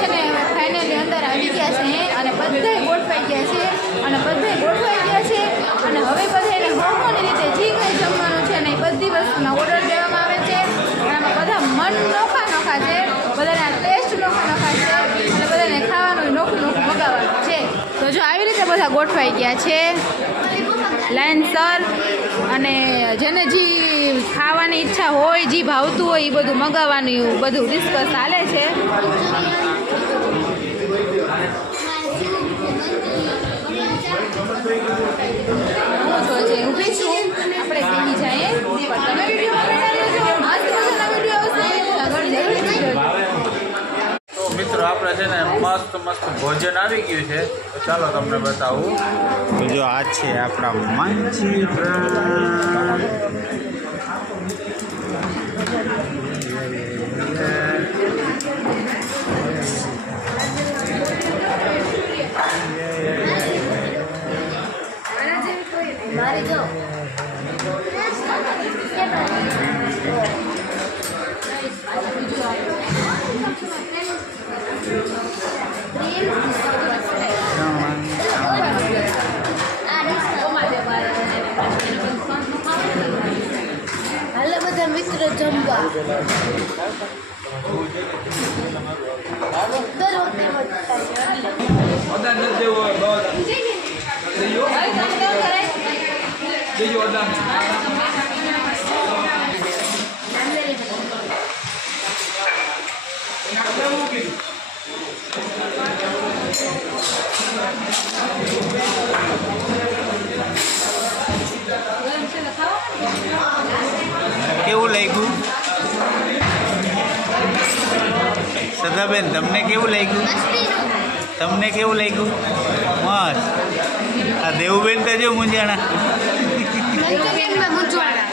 છે ને ફાઇનલી અંદર આવી ગયા છે અને બધા ગોઠવાઈ ગયા છે. અને બધાય ગોઠવાઈ ગયા છે. અને હવે બધાને હોમોની રીતે જે કંઈ જમવાનું છે ને એ બધી વસ્તુના ઓર્ડર દેવામાં આવે છે. અને બધા મન નોખા નોખા છે. બધાને ટેસ્ટ નોખા નોખા છે. અને બધાને ખાવાનું નોખું નોખું મગાવવાનું છે. તો જો આવી રીતે બધા ગોઠવાઈ ગયા છે. લાઇનસર અને જેને જે ખાવાની ઈચ્છા હોય, જે ભાવતું હોય એ બધું મગાવવાનું બધું ડિસ્કસ ચાલે છે. આપણે છે ને મસ્ત મસ્ત ભોજન આવી ગયું છે. તો ચાલો તમને બતાવું. જો આ છે આપણા મંચુરિયન મિત્રો જમવા દર વખતે એમ જ થાય છે. અદાન નથી દેવું હોય બહુ અદાન. દેજો દેજો અદાન કેવું લાગ્યું? સદાબેન તમને કેવું લાગ્યું? તમને કેવું લાગ્યું? મસ્ત. આ દેવુબેન તો જો.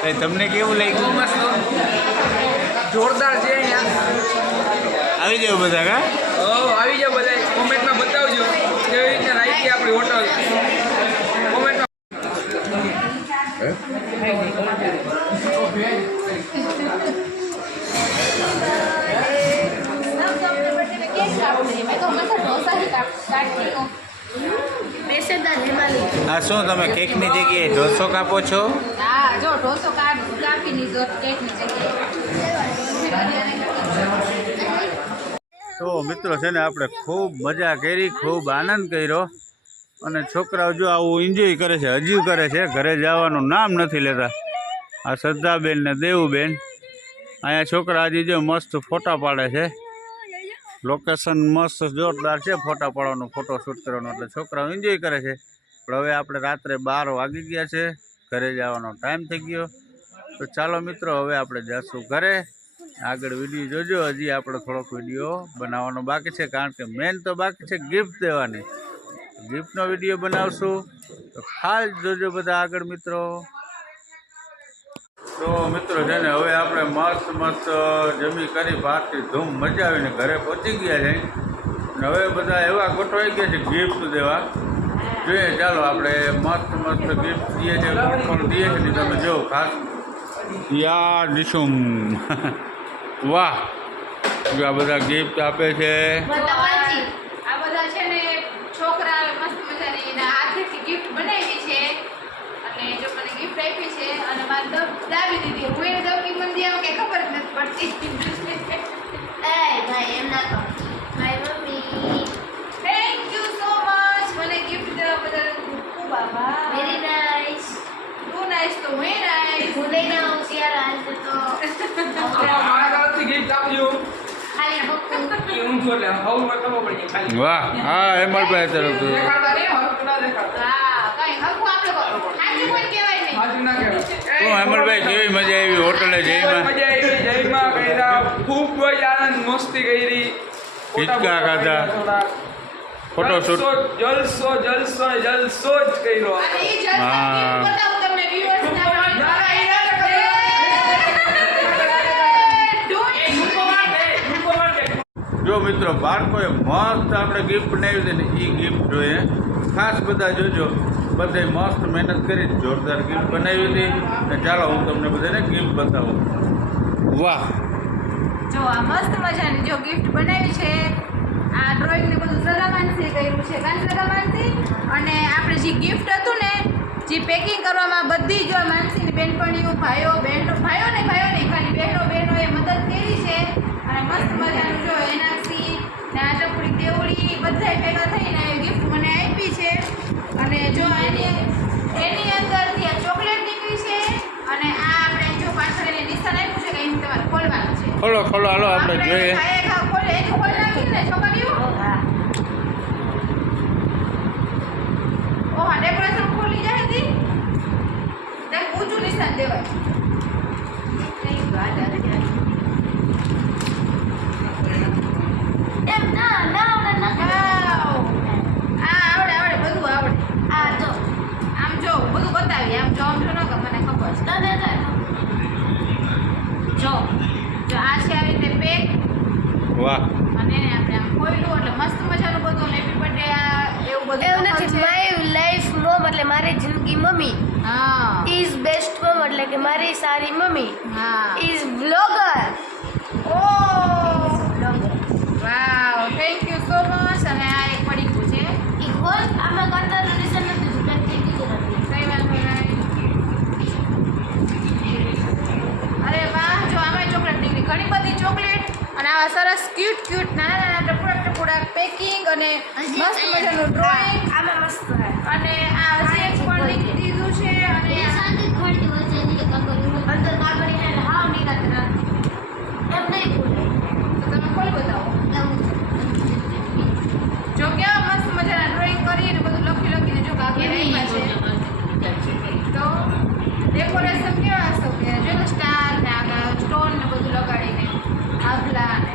એ તમને કેવું લાગ્યું? જોરદાર છે આવી જાવ બધા કા? આવી જાઓ બધા. કોમેન્ટમાં બતાવજો કેવી રીતે રાખી આપણી હોટલ કોમેન્ટમાં બેસનદાર હિમાલય. આ શું તમે કેકની જગ્યાએ ઢોસો કાપો છો? હા જો ઢોસો કાપ કાપી લીધો કેકની જગ્યાએ. તો મિત્રો છે ને આપણે ખૂબ મજા કરી ખૂબ આનંદ કર્યો. અને છોકરાઓ જો આવું એન્જોય કરે છે હજી કરે છે ઘરે જવાનું નામ નથી લેતા. આ શ્રદ્ધાબેન ને દેવુબેન. અહીંયા છોકરા હજી જો મસ્ત ફોટા પાડે છે. લોકેશન મસ્ત જોરદાર છે ફોટા પાડવાનું ફોટો શૂટ કરવાનો, એટલે છોકરાઓ એન્જોય કરે છે. પણ હવે આપણે રાત્રે બાર વાગી ગયા છે, ઘરે જવાનો ટાઈમ થઈ ગયો. તો ચાલો મિત્રો, હવે આપણે જઈશું ઘરે. આગળ વીડિયો જોજો, હજી આપણે થોડોક વીડિયો બનાવવાનો બાકી છે, કારણ કે મેન તો બાકી છે ગિફ્ટ દેવાની. ગિફ્ટનો વીડિયો બનાવશું. તો ખાસ જોજો બધા આગળ મિત્રો. તો મિત્રો છે ને હવે આપણે મસ્ત મસ્ત જમી કરી ભાતથી ધૂમ મજા આવીને ઘરે પહોંચી ગયા છે. અને હવે બધા એવા ગોઠવાઈ ગયા છે ગિફ્ટ દેવા. જોઈએ, ચાલો આપણે મસ્ત મસ્ત ગિફ્ટ દઈએ છીએ કોણ દઈએ છે ને તમે જો ખાસ. યા નિશુમ. વાહ. આ બધા ગિફ્ટ આપે છે. છે ને છોકરા મસ્ત મજાની હાથેથી ગિફ્ટ બનાવી છે. અને જો મને ગિફ્ટ આપી છે, અને મારે દબ દીધી. હું એ કે મને આમ કે ખબર જ નથી પડતી. એ ભાઈ એમ ના કહો. મારી mummy. Thank you so much મને ગિફ્ટ દેવા બદલ ખૂબ આભાર. વેરી નાઇસ ટુ નાઇસ તો હું નાઇસ હું લઈને આવું શિયાળા આજ તો. મારા તરફથી ગિફ્ટ આપજો. વાહ હા હેમલભાઈ નહીં ના હા કઈ આપણે કોઈ કહેવાય? તો હેમલભાઈ કેવી મજા આવી હોટલે જઈમાં મજા આવી જયમાં કર્યા ખૂબ જ આનંદ મસ્તી કરી. હિચકા ખાધા. ફોટોશૂટ. જલસો જલસો જલસો જ કર્યો. હા. જો મિત્રો બાળકોએ મસ્ત આપણે ગિફ્ટ બનાવી હતી ને એ ગિફ્ટ જોઈએ. ખાસ બધા જોજો. બધે મસ્ત મહેનત કરી જોરદાર ગિફ્ટ બનાવી હતી. ને ચાલો હું તમને બધાને ગિફ્ટ બતાવું. વાહ. જો આ મસ્ત મજાની જો ગિફ્ટ બનાવી છે. આ ડ્રોઈંગ ને બધું સદામાનસી કર્યું છે. કાન સદામાનસી અને આપણે જે ગિફ્ટ હતું ને જે પેકિંગ કરવામાં બધી જ માનસીની બેનપણીઓ ભાઈઓ બહેનો ભાઈઓ ને ભાઈઓ નહીં ખાલી બહેનો બહેનોએ મદદ કરી છે. અને મસ્ત મજાનું જો એનાસી ને આ ટપુડી દેવડી બધાય ભેગા થઈને ગિફ્ટ અને જો એની એની અંદરથી આ ચોકલેટ નીકળી છે અને આ આપણે જો પાછળ એને નિશાન આપ્યું છે કે અહીં તમારે ખોલવાનું છે. ખોલો ખોલો હાલો આપણે જોઈએ. ખોલે એની ખોલ નાખી ને છોકરીઓ ઓહા ડેકોરેશન ખોલી જાય હતી ઊંચું નિશાન દેવાય બતાવી આમ જો આમ જો ન મને ખબર છે તને તો જો જો આ છે આવી રીતે પેક વાહ. અને આપણે આમ ખોલ્યું એટલે મસ્ત મજાનું બધું. હેપી બર્થડે આ એવું બધું એવું નથી માય લાઈફ મોમ એટલે મારી જિંદગી મમ્મી. હા. ઇઝ બેસ્ટ મોમ એટલે કે મારી સારી મમ્મી. હા. Is blogger oh wow thank you so much અને આ એક પડીકું છે ઈ ખોલ આમાં કરતા રિલેશન નથી જુદા થઈ ગયું નથી કઈ વાંધો નહીં અરે વાહ જો આમાં ચોકલેટ નીકળી ઘણી બધી ચોકલેટ આવા સરસ ક્યુટ ક્યુટ નાના નાના ટપુડા ટપુડા પેકિંગ અને મસ્ત મજાનું ડ્રોઈંગ આમાં મસ્ત અને આ હજી એક પણ લીખી દીધું છે અને એ શાંતિ ખોલતી હોય છે એની કાગળ અંદર કાગળ એને હાવ નિરાત રાખી એમ નહીં ખોલે તો તમે ખોલી બતાવો એવું જો કેવા મસ્ત મજાના ડ્રોઈંગ કરીને બધું લખી લખીને જો કાગળ આપ્યા છે તો ડેકોરેશન કેવા હશે કે જો ને સ્ટાર ને આગળ સ્ટોન ને બધું લગાડીને આભલા ને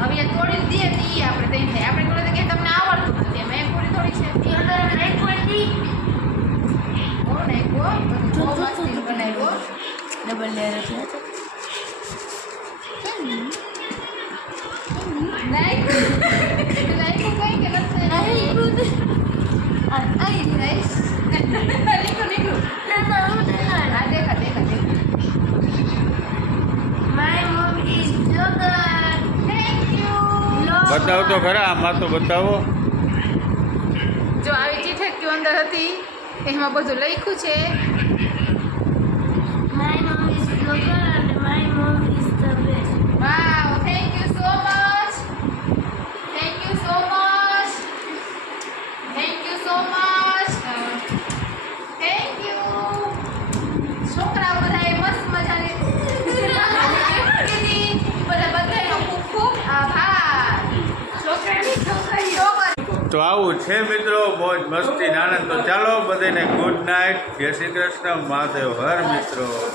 હવે એ તોડી દઈએ તો ઈ આપણે તઈ થાય આપણે થોડી કે તમને આવડતું નથી એમાં એક પૂરી થોડી છે એ અંદર નહીં ખોલતી બહુ નાખ્યો બધું બહુ મસ્તી બનાવ્યો ડબલ લેયર છે નાખ્યું નાખ્યું કઈ કે નથી નાખ્યું? અહીં નાઈશ. નીકળું નીકળું આ દેખા દેખા દેખા my mom is blogger thank you બતાવો તો ખરા આમાં તો બતાવો. જો આવી ચીઠકીઓ અંદર હતી એમાં બધું લખ્યું છે. તો આવું છે મિત્રો, મોજ મસ્તી આનંદ. તો ચાલો બધાને ગુડ નાઇટ જય શ્રી કૃષ્ણ. મહાદેવ. હર મિત્રો.